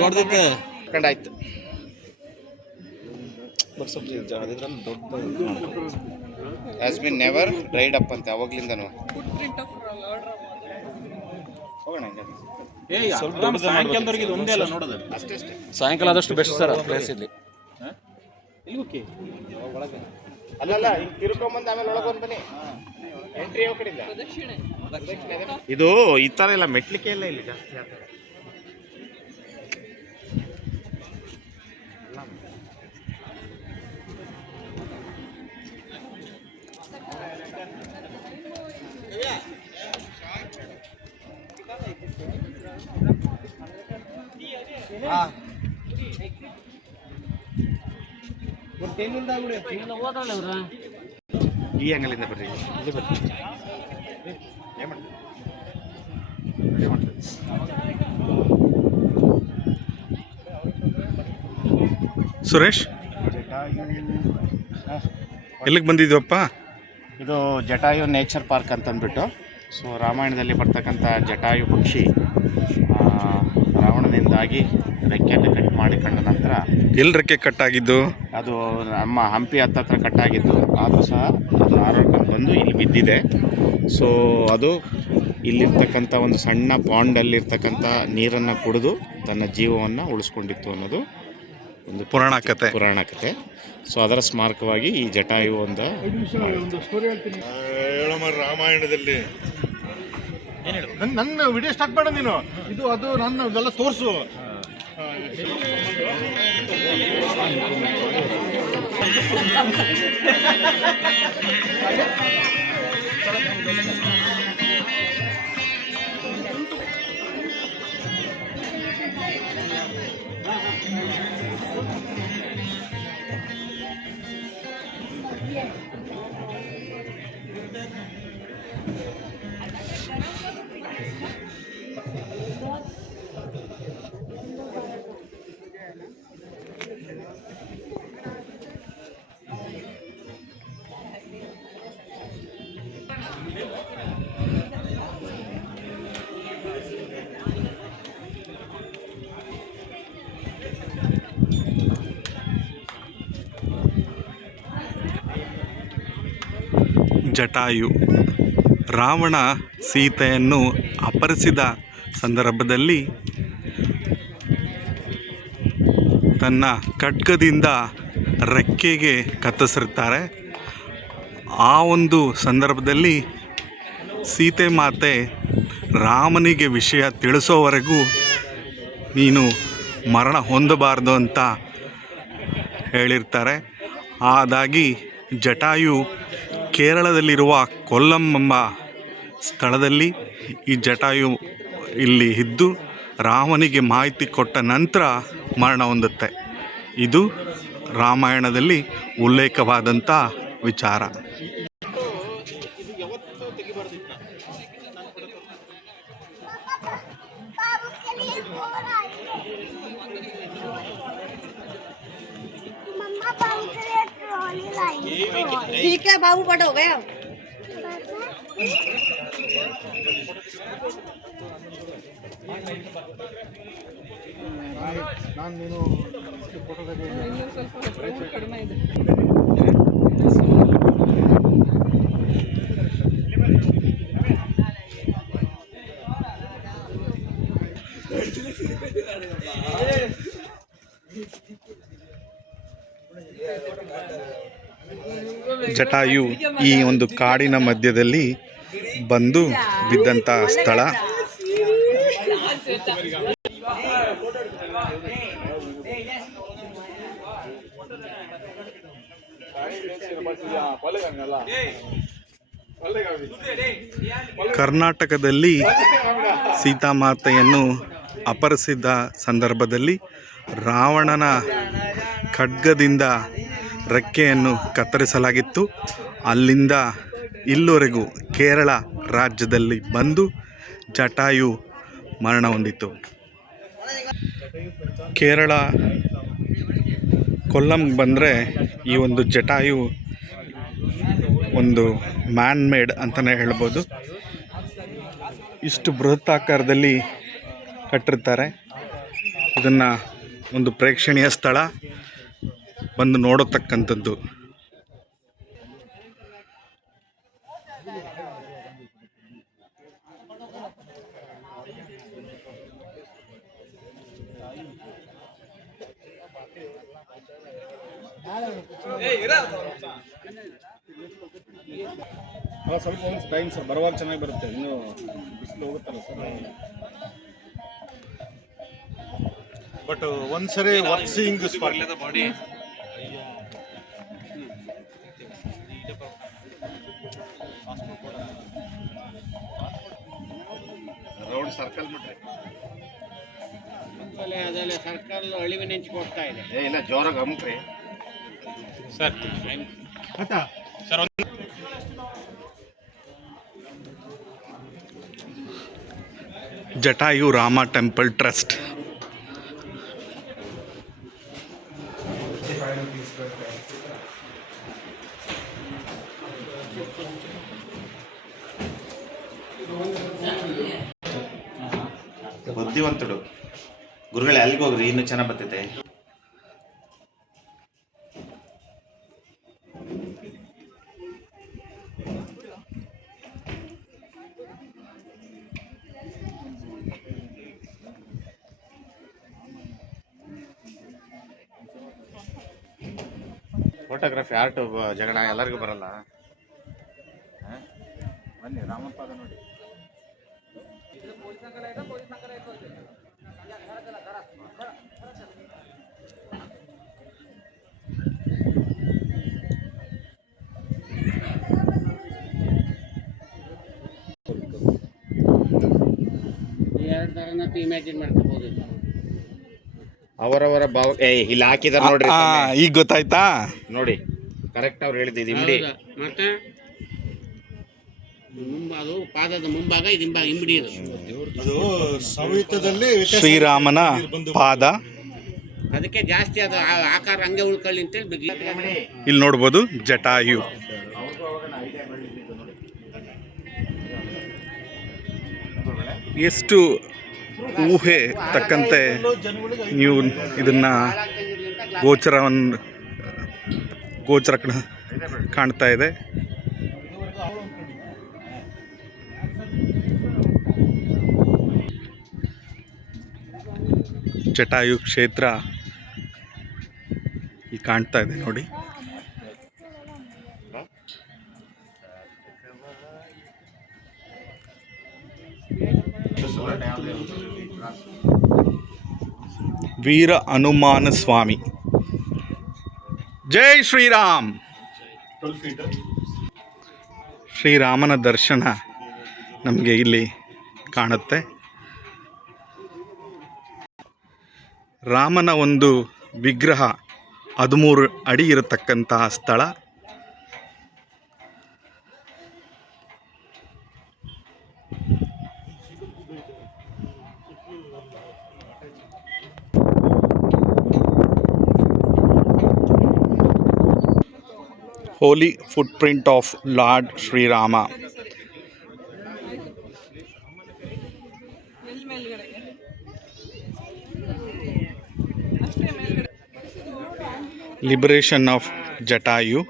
ದೊಡ್ಡದೈತೆ ಕಂಡಾಯ್ತು. Has been never dried up ಅಂತ ಅವಾಗ್ಲಿಂದನು. ಸಾಯಂಕಾಲದವರೆಗೆ ಒಂದೇ ಅಲ್ಲ ನೋಡೋದು, ಅಷ್ಟೇ ಸಾಯಂಕಾಲ ಆದಷ್ಟು ಬೆಸ್ಟ್ ಸರ್ ಪ್ಲೇಸ್ ಇಲ್ಲಿ. ಅಲ್ಲಲ್ಲ ಹಿಂಗೆ ತಿರ್ಕೊಂಬಂದು ಆಮೇಲೆ ಒಳಗೊಂದು ಬನ್ನಿ. ಎಂಟ್ರಿ ಯಾವ ಕಡೆಯಿಂದ ಇದು ಈ ಥರ ಎಲ್ಲ ಮೆಟ್ಲಿಕ್ಕೆ ಎಲ್ಲ ಇಲ್ಲಿ ಜಾಸ್ತಿ ಆಗ್ತದೆ. ಈ ಅಂಗಲಿಂದ ಬರ್ರಿ, ಇಲ್ಲಿ ಬರ್ರಿ. ಸುರೇಶ್, ಎಲ್ಲಿಗೆ ಬಂದಿದ್ದೀವಪ್ಪ? ಇದು ಜಟಾಯು ನೇಚರ್ ಪಾರ್ಕ್ ಅಂತಂದ್ಬಿಟ್ಟು, ಸೊ ರಾಮಾಯಣದಲ್ಲಿ ಬರ್ತಕ್ಕಂಥ ಜಟಾಯು ಪಕ್ಷಿ ರಾವಣನಿಂದಾಗಿ ರೆಕ್ಕೆಯನ್ನು ಕಟ್ ಮಾಡಿಕೊಂಡ ನಂತರ ಎಲ್ಲಿ ರೆಕ್ಕೆ ಕಟ್ಟಾಗಿದ್ದು? ಅದು ನಮ್ಮ ಹಂಪಿ ಹತ್ತತ್ರ ಕಟ್ಟಾಗಿದ್ದು, ಆದರೂ ಸಹ ಅದು ಆರೋಗ್ಯಕ್ಕೆ ಬಂದು ಇಲ್ಲಿ ಬಿದ್ದಿದೆ. ಸೊ ಅದು ಇಲ್ಲಿರ್ತಕ್ಕಂಥ ಒಂದು ಸಣ್ಣ ಪಾಂಡಲ್ಲಿರ್ತಕ್ಕಂಥ ನೀರನ್ನು ಕುಡಿದು ತನ್ನ ಜೀವವನ್ನು ಉಳಿಸ್ಕೊಂಡಿತ್ತು ಅನ್ನೋದು ಒಂದು ಪುರಾಣ ಕಥೆ. ಸೊ ಅದರ ಸ್ಮಾರಕವಾಗಿ ಈ ಜಟಾಯು ಒಂದು ಸ್ಟೋರಿ ಹೇಳ್ತೀನಿ. ರಾಮಾಯಣದಲ್ಲಿ ನನ್ನ ವಿಡಿಯೋ ಸ್ಟಾರ್ಟ್ ಮಾಡ ನೀನು, ಇದು ಅದು ನನ್ನ ಇದೆಲ್ಲ ತೋರಿಸು. ಜಟಾಯು ರಾವಣ ಸೀತೆಯನ್ನು ಅಪಹರಿಸಿದ ಸಂದರ್ಭದಲ್ಲಿ ತನ್ನ ಖಡ್ಗದಿಂದ ರೆಕ್ಕೆಗೆ ಕತ್ತರಿಸಿರ್ತಾರೆ. ಆ ಒಂದು ಸಂದರ್ಭದಲ್ಲಿ ಸೀತೆ ಮಾತೆ ರಾಮನಿಗೆ ವಿಷಯ ತಿಳಿಸೋವರೆಗೂ ನೀನು ಮರಣ ಹೊಂದಬಾರ್ದು ಅಂತ ಹೇಳಿರ್ತಾರೆ. ಆದಾಗಿ ಜಟಾಯು ಕೇರಳದಲ್ಲಿರುವ ಕೊಲ್ಲಂ ಎಂಬ ಸ್ಥಳದಲ್ಲಿ ಈ ಜಟಾಯು ಇಲ್ಲಿ ಇದ್ದು ರಾಮನಿಗೆ ಮಾಹಿತಿ ಕೊಟ್ಟ ನಂತರ ಮರಣ ಹೊಂದುತ್ತೆ. ಇದು ರಾಮಾಯಣದಲ್ಲಿ ಉಲ್ಲೇಖವಾದಂಥ ವಿಚಾರ. ठीक है बाबू, कट हो गया। ಜಟಾಯು ಈ ಒಂದು ಕಾಡಿನ ಮಧ್ಯದಲ್ಲಿ ಬಂದು ಬಿದ್ದಂಥ ಸ್ಥಳ. ಕರ್ನಾಟಕದಲ್ಲಿ ಸೀತಾಮಾತೆಯನ್ನು ಅಪಹರಿಸಿದ ಸಂದರ್ಭದಲ್ಲಿ ರಾವಣನ ಖಡ್ಗದಿಂದ ರೆಕ್ಕೆಯನ್ನು ಕತ್ತರಿಸಲಾಗಿತ್ತು. ಅಲ್ಲಿಂದ ಇಲ್ಲಿವರೆಗೂ ಕೇರಳ ರಾಜ್ಯದಲ್ಲಿ ಬಂದು ಜಟಾಯು ಮರಣ ಹೊಂದಿತು. ಕೇರಳ ಕೊಲ್ಲಂ ಬಂದರೆ ಈ ಒಂದು ಜಟಾಯು ಒಂದು ಮ್ಯಾನ್ ಮೇಡ್ ಅಂತಲೇ ಹೇಳ್ಬೋದು. ಇಷ್ಟು ಬೃಹತ್ ಆಕಾರದಲ್ಲಿ ಕಟ್ಟಿರ್ತಾರೆ. ಇದನ್ನು ಒಂದು ಪ್ರೇಕ್ಷಣೀಯ ಸ್ಥಳ, ಬಂದು ನೋಡತಕ್ಕಂಥದ್ದು. ಸ್ವಲ್ಪ ಒಂದು ಟೈಮ್ ಸರ್ ಬರುವಾಗ ಚೆನ್ನಾಗಿ ಬರುತ್ತೆ, ಇನ್ನು ಬಿಸಿಲು ಹೋಗುತ್ತಲ್ಲ ಸರ್. ಬಟ್ ಒಂದ್ಸರಿ worth seeing this body. Round circle ಬಿಟ್ರೆ ಅದೆಲ್ಲ ಸರ್ಕಲ್ ಅಳಿವಿನ ಹೆಂಚಿಗೆ ಹೋಗ್ತಾ ಇದೆ. ಇಲ್ಲ ಜೋರಾಗಿ ಅಮ್ಕ್ರಿ sir. Jatayu Rama temple trust. ಬುದ್ಧಿವಂತಡು ಗುರುಗಳೇ, ಅಲ್ಲಿಗೆ ಹೋಗ್ರಿ, ಇನ್ನೂ ಚೆನ್ನಾಗಿ ಬರ್ತೈತೆ. ಫೋಟೋಗ್ರಫಿ ಆರ್ಟ್ ಜಗಣ ಎಲ್ಲರಿಗೂ ಬರಲ್ಲ. ಬನ್ನಿ ರಾಮನ ಪಾದ ನೋಡಿ. ಎರಡು ಥರನೂ ಇಮ್ಯಾಜಿನ್ ಮಾಡ್ಕೋಬೋದು. ಅವರವರ ಭಾವ ಇಲ್ಲಿ ಹಾಕಿದಾರೆ ನೋಡ್ರಿ. ಈಗ ಗೊತ್ತಾಯ್ತಾ ನೋಡಿ, ಕರೆಕ್ಟ್ ಅವ್ರು ಹೇಳಿದ್ದು ಇಮ್ಡಿ. ಮತ್ತೆ ಅದು ಪಾದದ ಮುಂಭಾಗ, ಇದು ಹಿಂಬಡಿ. ಅದು ಸಂಹಿತದಲ್ಲಿ ಶ್ರೀರಾಮನ ಪಾದ. ಅದಕ್ಕೆ ಜಾಸ್ತಿ ಅದು ಆಕಾರ ಹಂಗೆ ಉಳ್ಕೊಳ್ಳಿ ಅಂತೇಳಿ ಇಲ್ಲಿ ನೋಡ್ಬೋದು ಜಟಾಯು. ಎಷ್ಟು ಊಹೆ ತಕ್ಕಂತೆ ನೀವು ಇದನ್ನು ಗೋಚರ ಕಾಣ್ತಾ ಇದೆ. ಜಟಾಯು ಕ್ಷೇತ್ರ ಇಲ್ಲಿ ಕಾಣ್ತಾ ಇದೆ ನೋಡಿ. ವೀರ ಹನುಮಾನ ಸ್ವಾಮಿ. ಜೈ ಶ್ರೀರಾಮ್. ಶ್ರೀರಾಮನ ದರ್ಶನ ನಮಗೆ ಇಲ್ಲಿ ಕಾಣುತ್ತೆ. ರಾಮನ ಒಂದು ವಿಗ್ರಹ 13 ಅಡಿ ಇರತಕ್ಕಂತಹ ಸ್ಥಳ. Holy footprint of Lord Sri Rama. Liberation of Jatayu.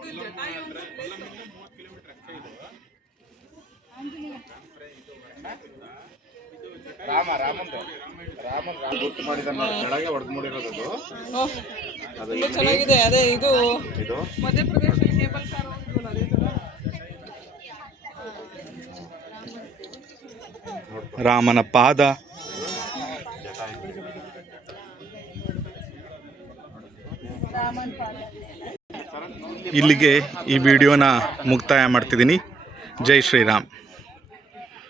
ಗುರ್ತು ಮಾಡಿದ ಕೆಳಗೆ ಹೊಡೆದು ಮೂಡಿರೋದು ತುಂಬಾ ಚೆನ್ನಾಗಿದೆ. ಅದೇ ಇದು ಮಧ್ಯಪ್ರದೇಶ ಕೇಬಲ್ ಕಾರ್ ಅದೇ ತರ ರಾಮನ ಪಾದ. ಇಲ್ಲಿಗೆ ಈ ವಿಡಿಯೋನ ಮುಕ್ತಾಯ ಮಾಡ್ತಿದ್ದೀನಿ. ಜೈ ಶ್ರೀರಾಮ್.